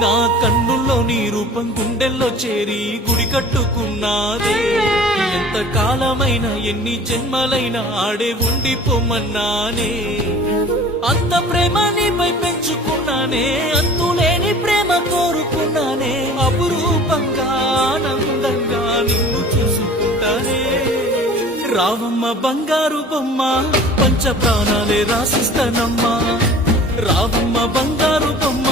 నా కన్నుల్లో నీ రూపం గుండెల్లో చేరి గుడి కట్టుకున్నాదే. ఎంత కాలమైనా ఎన్ని జన్మలైనా ఆడే ఉండిపోమన్నానే. అంత ప్రేమ నీపై పెంచుకున్నానే, అంతులేని ప్రేమ కోరుకున్నానే. అపురూపంగా ఆనందంగా నిన్ను చూసుకుంటానే. రావమ్మ బంగారు బొమ్మ, పంచ ప్రాణాలే రాసిస్తానమ్మా. రావమ్మ బంగారు బొమ్మ,